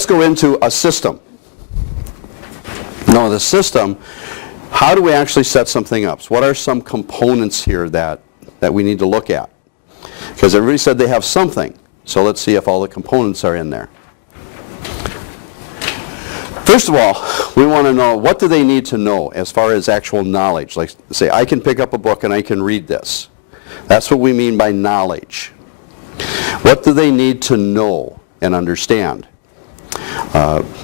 let's go into a system. Now, the system, how do we actually set something up? So what are some components here that we need to look at? Because everybody said they have something. So let's see if all the components are in there. First of all, we want to know, what do they need to know as far as actual knowledge? Like, say, I can pick up a book and I can read this. That's what we mean by knowledge. What do they need to know and understand?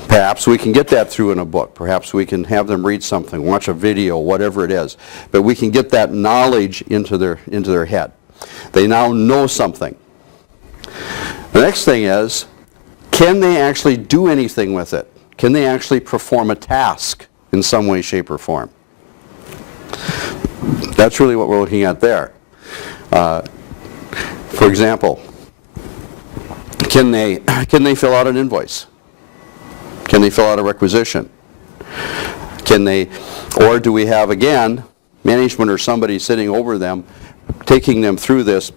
Perhaps we can get that through in a book. Perhaps we can have them read something, watch a video, whatever it is. But we can get that knowledge into their head. They now know something. The next thing is, can they actually do anything with it? Can they actually perform a task in some way, shape, or form? That's really what we're looking at there. For example, can they fill out an invoice? Can they fill out a requisition? Can they, or do we have, again, management or somebody sitting over them, taking them through this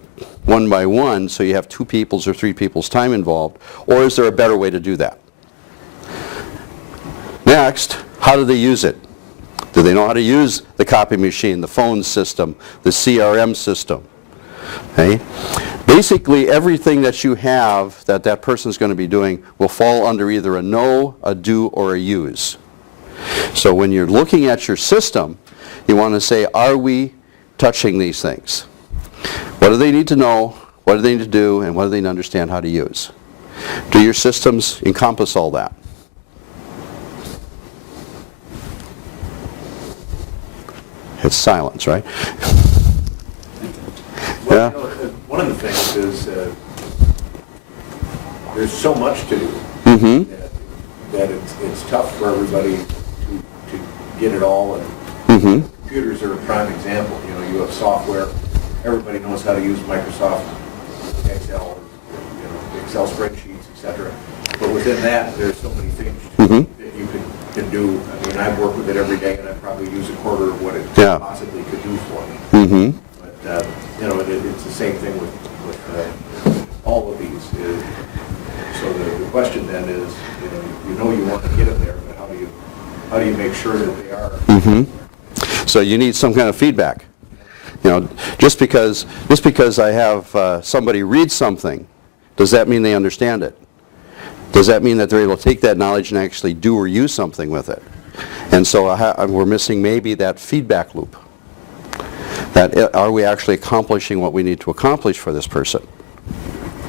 one by one, so you have 2 people's or 3 people's time involved, or is there a better way to do that? Next, how do they use it? Do they know how to use the copy machine, the phone system, the CRM system? Okay? Basically, everything that you have that person's going to be doing will fall under either a know, a do, or a use. So when you're looking at your system, you want to say, are we touching these things? What do they need to know? What do they need to do? And what do they need to understand how to use? Do your systems encompass all that? It's silence, right? Well, you know, one of the things is there's so much to do that it's tough for everybody to get it all. And computers are a prime example. You know, you have software. Everybody knows how to use Microsoft Excel, you know, Excel spreadsheets, etc. But within that, there's so many things that you can do. I mean, I work with it every day, and I probably use a quarter of what it possibly could do for me. But you know, it's the same thing with all of these. So the question then is, you know you want to get them there, but how do you make sure that they are? So you need some kind of feedback. You know, just because I have somebody read something, does that mean they understand it? Does that mean that they're able to take that knowledge and actually do or use something with it? And so we're missing maybe that feedback loop. That are we actually accomplishing what we need to accomplish for this person?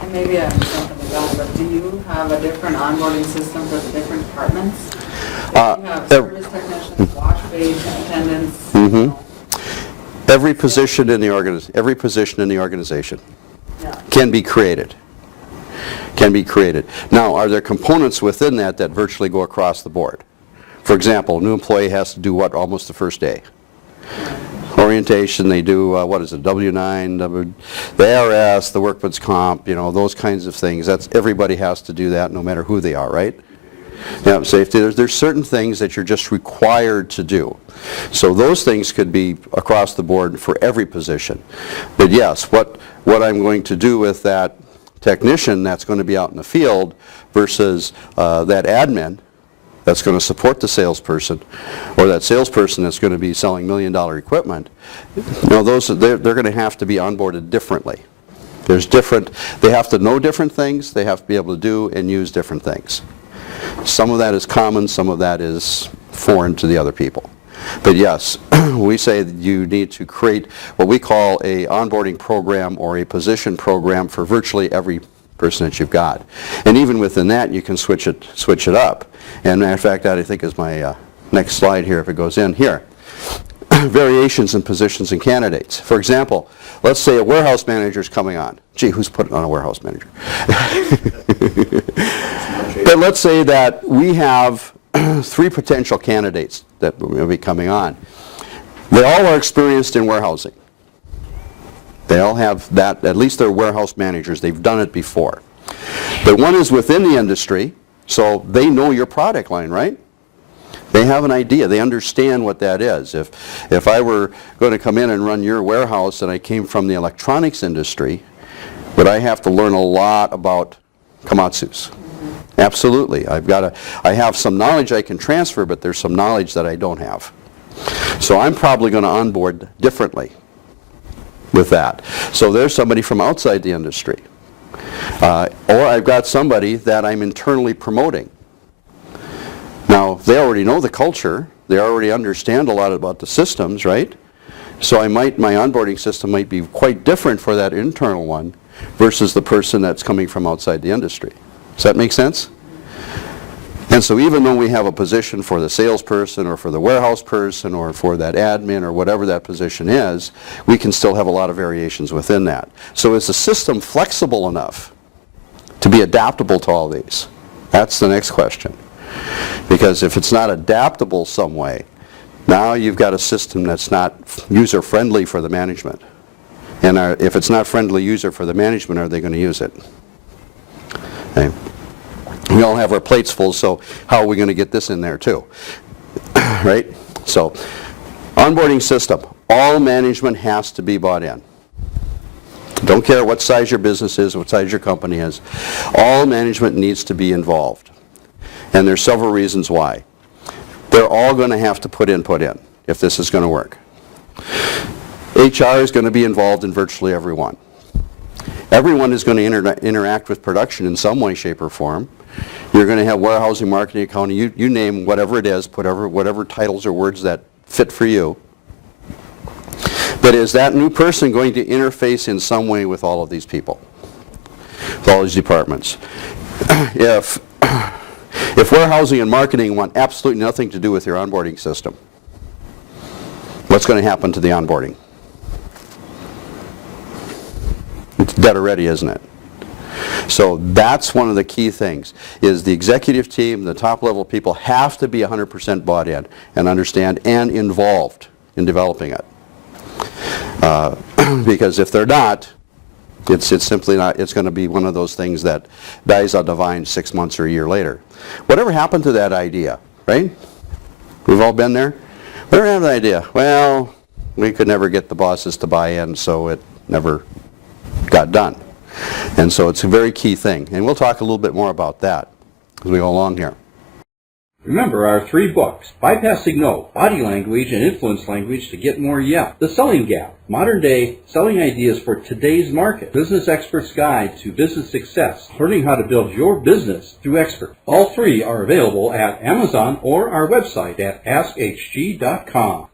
And maybe I'm jumping the gun, but do you have a different onboarding system for the different departments? You have service technicians, watch base, attendants. You know. Every position in the organization can be created. Can be created. Now, are there components within that virtually go across the board? For example, a new employee has to do what almost the first day? Orientation, they do, what is it, W-9, the ARS, the workman's comp, you know, those kinds of things. Everybody has to do that no matter who they are, right? Yeah, safety, there's certain things that you're just required to do. So those things could be across the board for every position. But yes, what I'm going to do with that technician that's going to be out in the field versus that admin that's going to support the salesperson, or that salesperson that's going to be selling $1 million equipment, you know, they're going to have to be onboarded differently. They have to know different things, they have to be able to do and use different things. Some of that is common, some of that is foreign to the other people. But yes, we say that you need to create what we call a onboarding program or a position program for virtually every person that you've got. And even within that, you can switch it up. And matter of fact, that I think is my next slide here, if it goes in here. Variations in positions and candidates. For example, let's say a warehouse manager is coming on. Gee, who's putting on a warehouse manager? But let's say that we have 3 potential candidates that will be coming on. They all are experienced in warehousing. They all have that, at least they're warehouse managers. They've done it before. But one is within the industry, so they know your product line, right? They have an idea. They understand what that is. If I were going to come in and run your warehouse and I came from the electronics industry, would I have to learn a lot about Komatsus Absolutely. I have some knowledge I can transfer, but there's some knowledge that I don't have. So I'm probably going to onboard differently with that. So there's somebody from outside the industry. Or I've got somebody that I'm internally promoting. Now, they already know the culture. They already understand a lot about the systems, right? So my onboarding system might be quite different for that internal one versus the person that's coming from outside the industry. Does that make sense? And so even though we have a position for the salesperson or for the warehouse person or for that admin or whatever that position is, we can still have a lot of variations within that. So is the system flexible enough to be adaptable to all these? That's the next question. Because if it's not adaptable some way, now you've got a system that's not user-friendly for the management. And if it's not friendly user for the management, are they going to use it? Okay. We all have our plates full, so how are we going to get this in there too? Right? So, onboarding system. All management has to be bought in. Don't care what size your business is, what size your company is. All management needs to be involved. And there's several reasons why. They're all going to have to put input in if this is going to work. HR is going to be involved in virtually every one. Everyone is going to interact with production in some way, shape, or form. You're going to have warehousing, marketing, accounting, you name whatever it is, put whatever titles or words that fit for you. But is that new person going to interface in some way with all of these people, with all these departments? If warehousing and marketing want absolutely nothing to do with your onboarding system, what's going to happen to the onboarding? It's dead already, isn't it? So that's one of the key things, is the executive team, the top level people have to be 100% bought in and understand and involved in developing it. Because if they're not, it's simply not, it's going to be one of those things that dies on the vine 6 months or a year later. Whatever happened to that idea, right? We've all been there. Whatever happened to the idea? Well, we could never get the bosses to buy in, so it never got done. And so it's a very key thing. And we'll talk a little bit more about that as we go along here. Remember our 3 books, Bypassing No, Body Language, and Influence Language to Get More Yeah, The Selling Gap, Modern Day Selling Ideas for Today's Market, Business Expert's Guide to Business Success, Learning How to Build Your Business Through Expert. All 3 are available at Amazon or our website at AskHG.com.